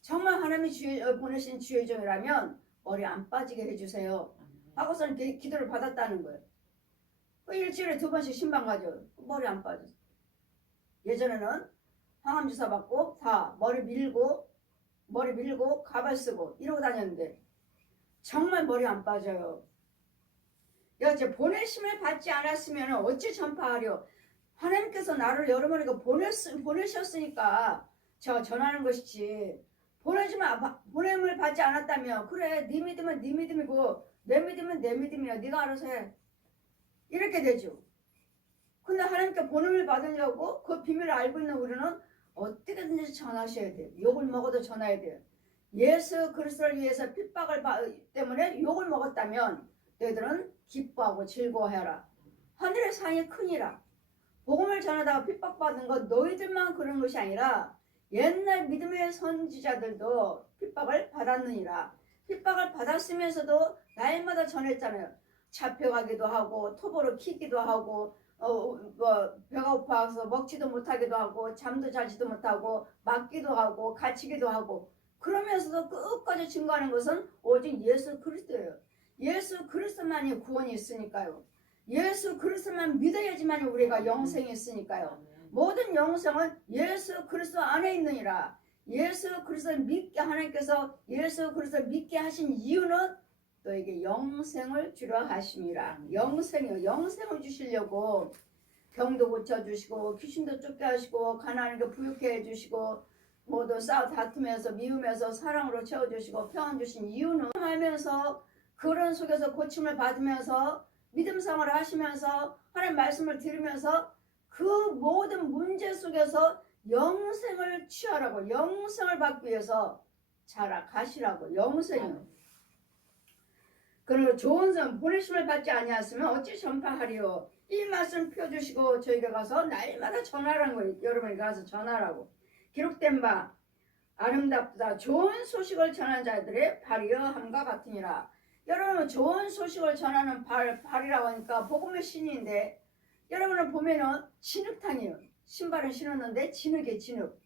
정말 하나님이 보내신 주의 종이라면 머리 안 빠지게 해주세요 하고서는 기도를 받았다는 거예요. 일주일에 2번씩 신방 가죠. 머리 안 빠져. 예전에는 항암주사 받고 다 머리 밀고 가발 쓰고 이러고 다녔는데 정말 머리 안 빠져요. 여제 보내심을 받지 않았으면 어찌 전파하려? 하나님께서 나를 여러분에게 보내셨으니까 제가 전하는 것이지 보냄을 받지 않았다면 그래 네 믿음은 네 믿음이고 내 믿음은 내 믿음이야 네가 알아서 해 이렇게 되죠. 근데 하나님께 보냄을 받으려고 그 비밀을 알고 있는 우리는 어떻게든지 전하셔야 돼요. 욕을 먹어도 전해야 돼요. 예수 그리스도를 위해서 핍박을 때문에 욕을 먹었다면 너희들은 기뻐하고 즐거워해라. 하늘의 상이 크니라. 복음을 전하다가 핍박받은 것 너희들만 그런 것이 아니라 옛날 믿음의 선지자들도 핍박을 받았느니라. 핍박을 받았으면서도 날마다 전했잖아요. 잡혀가기도 하고 토보로 키기도 하고 배가 고파서 먹지도 못하기도 하고 잠도 자지도 못하고 맞기도 하고 갇히기도 하고 그러면서도 끝까지 증거하는 것은 오직 예수 그리스도예요. 예수 그리스도만이 구원이 있으니까요. 예수 그리스도만 믿어야지만 우리가 영생이 있으니까요. 모든 영생은 예수 그리스도 안에 있느니라. 예수 그리스도를 믿게 하나님께서 예수 그리스도를 믿게 하신 이유는 너에게 영생을 주려 하심이라. 영생을 주시려고 병도 고쳐주시고 귀신도 쫓게 하시고 가난하게 부유케 해주시고 모두 다투면서 미우면서 사랑으로 채워주시고 평안 주신 이유는 하면서 그런 속에서 고침을 받으면서 믿음 생활을 하시면서 하나님 말씀을 들으면서 그 모든 문제 속에서 영생을 취하라고 영생을 받기 위해서 자라가시라고 영생이요. 그리고 좋은 성 보내심을 받지 아니하시면 어찌 전파하리요. 이 말씀 펴주시고 저희가 가서 날마다 전하라는 거예요. 여러분이 가서 전하라고. 기록된 바 아름답다 좋은 소식을 전하는 자들의 발이여 함과 같으니라. 여러분 좋은 소식을 전하는 발이라고 하니까 복음의 신인데 여러분은 보면은 진흙탕이에요. 신발을 신었는데 진흙에 진흙.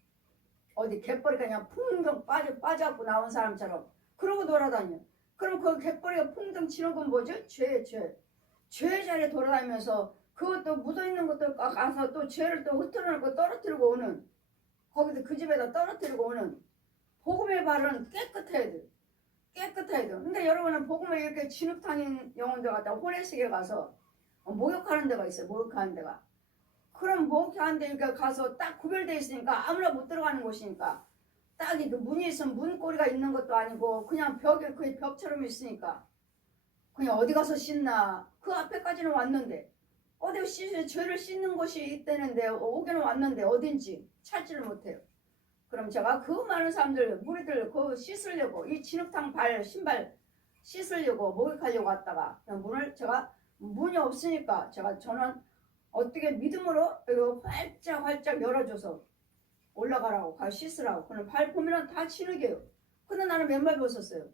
어디 갯벌이가 그냥 풍덩 빠져갖고 나온 사람처럼 그러고 돌아다녀. 그럼 그 갯벌이가 풍덩 진흙은 뭐죠? 죄 자리에 돌아다니면서 그것도 묻어있는 것도 가서 또 죄를 또 흩어놓고 떨어뜨리고 오는 거기도 그 집에다 떨어뜨리고 오는 복음의 발은 깨끗해야 돼. 근데 여러분은 복음에 이렇게 진흙탕인 영혼들 갖다 호레식에 가서 목욕하는 데가 있어요. 목욕하는 데가. 그럼 목욕하는 데 가서 딱 구별되어 있으니까 아무나 못 들어가는 곳이니까 딱 그 문이 있으면 문고리가 있는 것도 아니고 그냥 벽에 거의 벽처럼 있으니까 그냥 어디 가서 씻나. 그 앞에까지는 왔는데 어디 죄를 씻는 곳이 있다는데 오기는 왔는데 어딘지 찾지를 못해요. 그럼 제가 그 많은 사람들 무리들 그 씻으려고 이 진흙탕 신발 씻으려고 목욕하려고 왔다가 제가 문이 없으니까 저는 어떻게 믿음으로 이거 활짝 열어줘서 올라가라고 씻으라고. 그럼 발 보면은 다 진흙이에요. 근데 나는 맨발 벗었어요.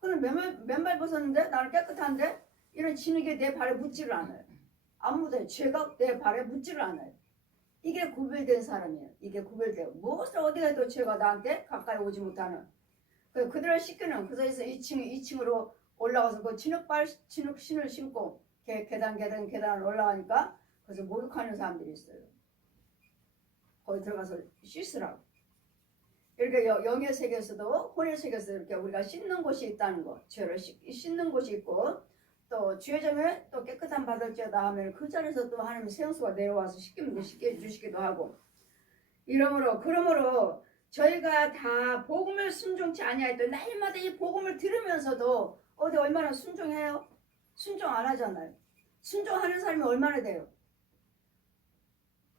근데 맨발 벗었는데 나는 깨끗한데 이런 진흙이 내 발에 묻지를 않아요. 안 묻어요. 죄가 내 발에 묻지를 않아요. 이게 구별된 사람이에요. 이게 구별돼요. 무엇을 어디가 해도 죄가 나한테 가까이 오지 못하는. 그들을 씻기는 그래서 2층으로 올라가서 그 진흙 신을 신고 계단을 올라가니까 그래서 목욕하는 사람들이 있어요. 거기 들어가서 씻으라고. 이렇게 영의 세계에서도 혼의 세계에서도 이렇게 우리가 씻는 곳이 있다는 거. 죄를 씻는 곳이 있고 또 죄점에 또 깨끗한 받을지어다 하면 그 자리에서 또 하나님의 생수가 내려와서 씻게 해주시기도 하고. 그러므로 저희가 다 복음을 순종치 아니하였던 날마다 이 복음을 들으면서도 어디 얼마나 순종해요? 순종 안 하잖아요. 순종하는 사람이 얼마나 돼요?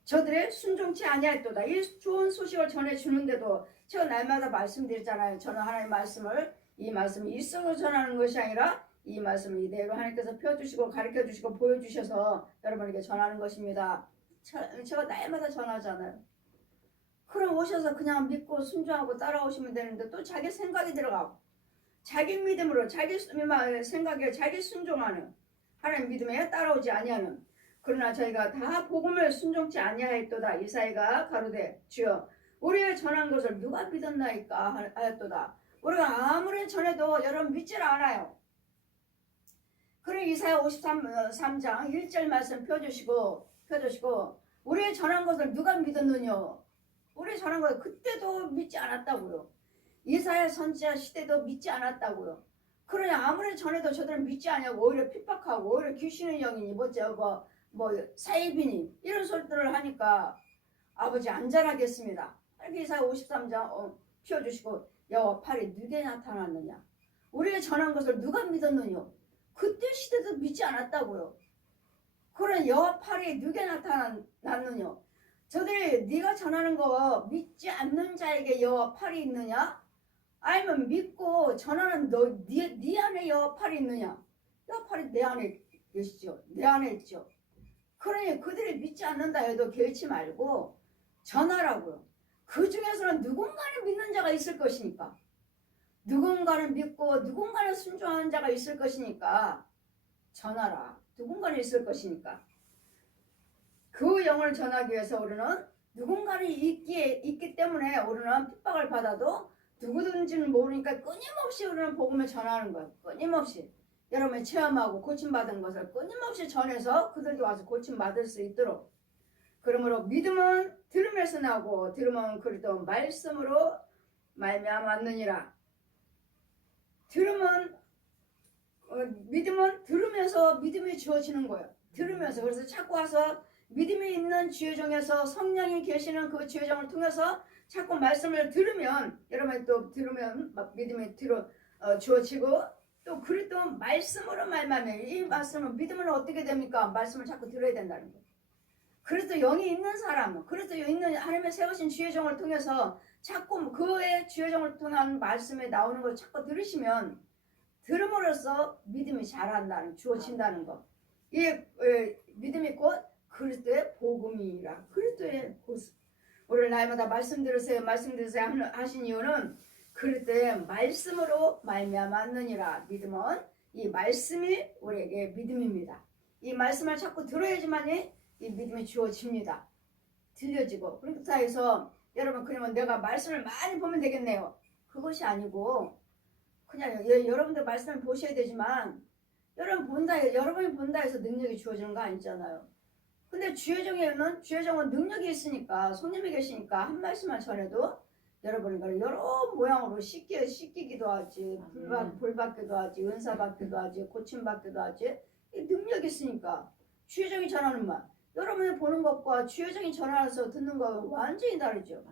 저들의 순종치 아니하였도다. 이 좋은 소식을 전해주는데도 제가 날마다 말씀드리잖아요. 저는 하나님의 말씀을 이 말씀을 일성으로 전하는 것이 아니라 이 말씀을 이대로 하나님께서 펴주시고 가르쳐주시고 보여주셔서 여러분에게 전하는 것입니다. 제가 날마다 전하잖아요. 그럼 오셔서 그냥 믿고 순종하고 따라오시면 되는데 또 자기 생각이 들어가고 자기 믿음으로 자기 생각에 자기 순종하는 하나님 믿음에 따라오지 아니하는. 그러나 저희가 다 복음을 순종치 아니하였도다. 이사야가 가로되 주여 우리의 전한 것을 누가 믿었나이까 하였도다. 우리가 아무리 전해도 여러분 믿질 않아요. 그래 이사야 53장 1절 말씀 펴주시고 우리의 전한 것을 누가 믿었느냐. 우리 전한 것을 그때도 믿지 않았다고요. 이사야 선지자 시대도 믿지 않았다고요. 그러냐 아무리 전해도 저들은 믿지 않냐고 오히려 핍박하고 오히려 귀신의 영이니 사이비니 이런 소리들을 하니까 아버지 안전하겠습니다. 이렇게 이사야 53장 펴주시고 여호와 팔이 누게 나타났느냐. 우리의 전한 것을 누가 믿었느냐. 그때 시대도 믿지 않았다고요. 그런 여호와 팔이 누게 나타났느냐. 저들이 네가 전하는 거 믿지 않는 자에게 여호와 팔이 있느냐? 아니면 믿고 전하는 네 안에 여호와 팔이 있느냐? 여호와 팔이 내 안에 계시죠. 내 안에 있죠. 그러니 그들이 믿지 않는다 해도 개의치 말고 전하라고요. 그 중에서는 누군가는 믿는 자가 있을 것이니까. 누군가는 믿고 누군가는 순종하는 자가 있을 것이니까 전하라. 누군가는 있을 것이니까. 그 영을 전하기 위해서 우리는 누군가는 있기 때문에 우리는 핍박을 받아도 누구든지는 모르니까 끊임없이 우리는 복음을 전하는 거예요. 끊임없이. 여러분이 체험하고 고침받은 것을 끊임없이 전해서 그들도 와서 고침받을 수 있도록. 그러므로 믿음은 들으면서 나고 들으면 그리도 말씀으로 말미암았느니라. 믿음은 들으면서 믿음이 주어지는 거예요. 들으면서. 그래서 자꾸 와서 믿음이 있는 지혜정에서 성령이 계시는 그 지혜정을 통해서 자꾸 말씀을 들으면 여러분이 또 들으면 믿음이 주어지고 또 그리도 말씀으로 말하면 이 말씀은 믿음은 어떻게 됩니까? 말씀을 자꾸 들어야 된다는 거예요. 그래서 영이 있는 사람, 그래서 있는 하나님의 세우신 지혜정을 통해서 자꾸 그의 지혜정을 통한 말씀에 나오는 걸 자꾸 들으시면 들음으로써 믿음이 자란다는 주어진다는 것. 이 믿음이 곧 그리스도의 복음이라. 그리스도의 고스. 오늘 날마다 말씀 들으세요 하신 이유는 그리스도의 말씀으로 말미암았느니라. 믿음은 이 말씀이 우리에게 믿음입니다. 이 말씀을 자꾸 들어야지만이 이 믿음이 주어집니다. 들려지고. 그렇다 해서 여러분 그러면 내가 말씀을 많이 보면 되겠네요. 그것이 아니고 그냥 여러분들 말씀을 보셔야 되지만 여러분이 본다 해서 능력이 주어지는 거 아니잖아요. 근데 주혜정은 능력이 있으니까 성령이 계시니까 한 말씀만 전해도 여러분이 그걸 여러 모양으로 씻기기도 하지, 불 받기도 하지, 은사 받기도 하지, 고침 받기도 하지. 이 능력이 있으니까 주혜정이 전하는 말, 여러분이 보는 것과 주혜정이 전하면서 듣는 거 완전히 다르죠.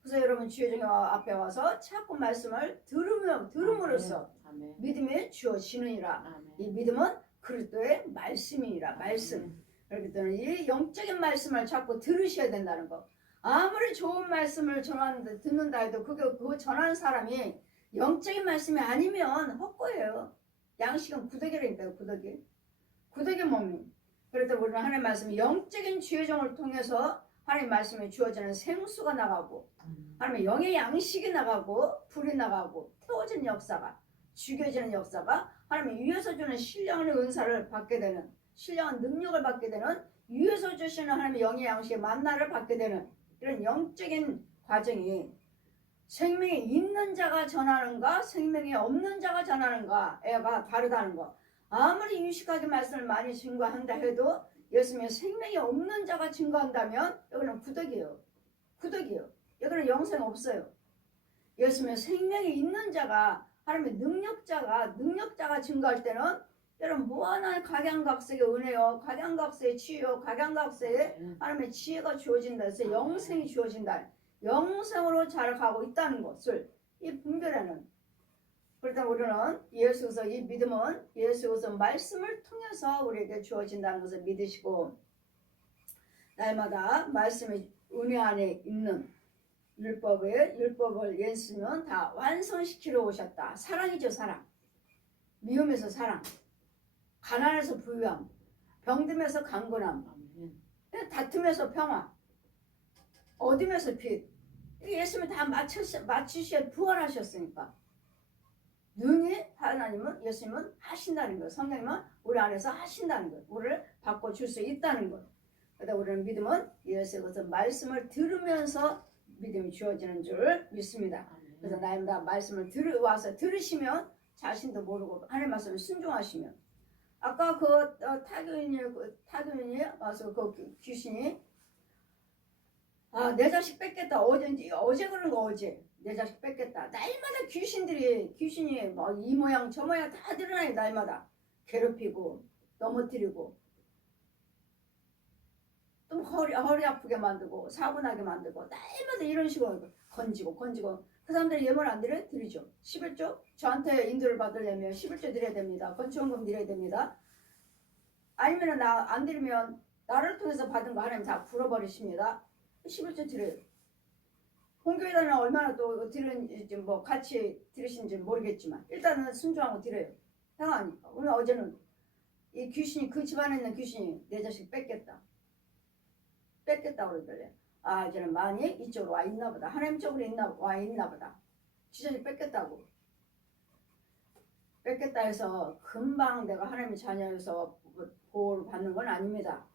그래서 여러분 주혜정 앞에 와서 자꾸 말씀을 들음으로써 믿음이 주어지느니라. 이 믿음은 그리스도의 말씀이니라. 말씀. 그렇기 때문에 이 영적인 말씀을 자꾸 들으셔야 된다는 거. 아무리 좋은 말씀을 듣는다 해도 그거 전하는 사람이 영적인 말씀이 아니면 헛거예요. 양식은 구더기라니까요. 구더기 몸이. 그렇다 우리는 하나님의 말씀이 영적인 지혜정을 통해서 하나님의 말씀이 주어지는 생수가 나가고 하나님의 영의 양식이 나가고 불이 나가고 태워지는 역사가 죽여지는 역사가 하나님이 위에서 주는 신령한 은사를 받게 되는 신령한 능력을 받게 되는 위에서 주시는 하나님의 영의 양식의 만나를 받게 되는 이런 영적인 과정이 생명이 있는 자가 전하는가 생명이 없는 자가 전하는가가 다르다는 거. 아무리 유식하게 말씀을 많이 증거한다 해도 예수님의 생명이 없는 자가 증거한다면 여기는 구더기예요. 여기는 영생 없어요. 예수님의 생명이 있는 자가 하나님의 능력자가 증거할 때는 여러분 무한한 각양각색의 은혜요, 각양각색의 치유요, 각양각색의 하나님의 지혜가 주어진다 해서 영생이 주어진다. 영생으로 자라가고 있다는 것을 이 분별하는. 그렇다면 우리는 예수께서 이 믿음은 예수께서 말씀을 통해서 우리에게 주어진다는 것을 믿으시고 날마다 말씀의 은혜 안에 있는 율법을 예수는 다 완성시키러 오셨다. 사랑이죠, 사랑. 미움에서 사랑, 가난에서 부유함, 병듦에서 강건함, 다툼에서 평화, 어둠에서 빛. 예수님이 다 맞추셔 부활하셨으니까. 능히 예수님은 하신다는 것. 성령님은 우리 안에서 하신다는 것. 우리를 바꿔줄 수 있다는 것. 그러다 우리는 믿음은 예수께서 말씀을 들으면서 믿음이 주어지는 줄 믿습니다. 그래서 날마다 말씀을 와서 들으시면 자신도 모르고 하나님 말씀을 순종하시면 아까 그 타교인이 와서 그 귀신이 내 자식 뺏겠다. 어제 그런 거 어제. 내 자식 뺏겠다. 날마다 귀신이 뭐 이 모양 저 모양 다 드러나요. 날마다 괴롭히고 넘어뜨리고 또 허리 아프게 만들고 사고나게 만들고 날마다 이런 식으로 건지고 그 사람들이 예물 안 드려요? 드리죠. 11조 저한테 인도를 받으려면 11조 드려야 됩니다. 건축원금 드려야 됩니다. 아니면 안 드리면 나를 통해서 받은 거 하나님 다 풀어버리십니다. 11조 드려요. 본교회에는 얼마나 또 드리는지 뭐 같이 들으시는지 모르겠지만 일단은 순종하고 드려요. 행하니까. 오늘 어제는 이 귀신이 그 집안에 있는 귀신이 내 자식 뺏겠다 그러길래 이제는 많이 이쪽으로 와 있나 보다. 하나님 쪽으로 와 있나 보다. 지 자식 뺏겠다 해서 금방 내가 하나님의 자녀여서 보호를 받는 건 아닙니다.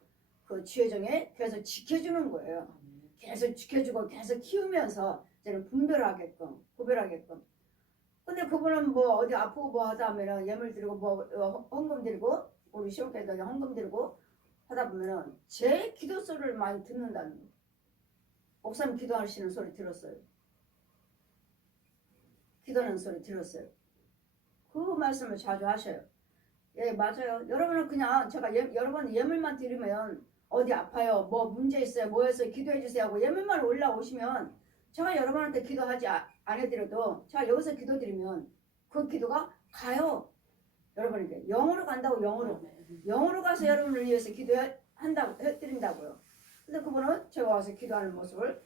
그 지혜정에 계속 지켜주는 거예요. 계속 지켜주고 계속 키우면서 이제는 구별하게끔. 근데 그분은 뭐 어디 아프고 뭐 하다 하면은 예물 드리고 뭐 헌금 드리고 우리 시험교회도 헌금 드리고 하다 보면은 제 기도 소리를 많이 듣는다는 거. 목사님 기도하시는 소리 들었어요. 기도하는 소리 들었어요. 그 말씀을 자주 하셔요. 예, 맞아요. 여러분은 그냥 제가 여러분 예물만 드리면 어디 아파요, 뭐 문제 있어요, 뭐 해서 기도해 주세요 하고 예물만 올라오시면 제가 여러분한테 기도하지 안 해드려도 제가 여기서 기도 드리면 그 기도가 가요. 여러분에게 영으로 간다고. 영으로 가서 여러분을 위해서 기도한다고 해드린다고요. 근데 그분은 제가 와서 기도하는 모습을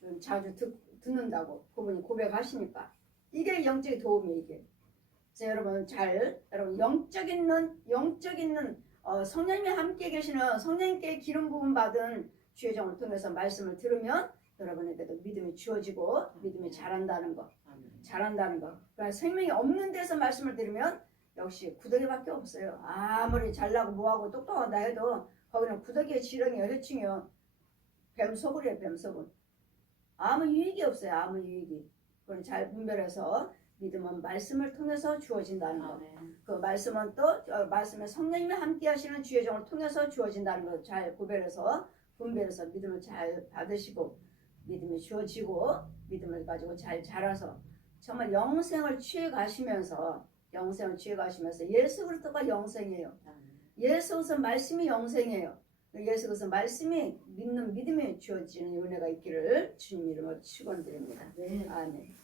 좀 자주 듣는다고 그분이 고백하시니까 이게 영적인 도움이에요. 이게. 그래서 여러분 영적 있는 성령님이 함께 계시는 성령님께 기름 부음 받은 주의 종을 통해서 말씀을 들으면 여러분에게도 믿음이 주어지고 믿음이 자란다는 거. 그러니까 생명이 없는 데서 말씀을 들으면 역시 구더기밖에 없어요. 아무리 잘나고 뭐하고 똑똑하다 해도 거기는 구더기의 지렁이요, 해충이요, 뱀소굴이에요, 뱀소굴. 아무 유익이 없어요. 아무 유익이. 그건 잘 분별해서 믿음은 말씀을 통해서 주어진다는 거. 그 말씀은 또 말씀에 성령님이 함께 하시는 주의 종을 통해서 주어진다는 거 잘 분별해서 믿음을 잘 받으시고 믿음이 주어지고 믿음을 가지고 잘 자라서 정말 영생을 취해 가시면서 예수 그리스도가 영생이에요. 예수 그리스도 말씀이 영생이에요. 예수 그리스도 말씀이 믿는 믿음이 주어지는 은혜가 있기를 주님 이름으로 축원드립니다. 아멘.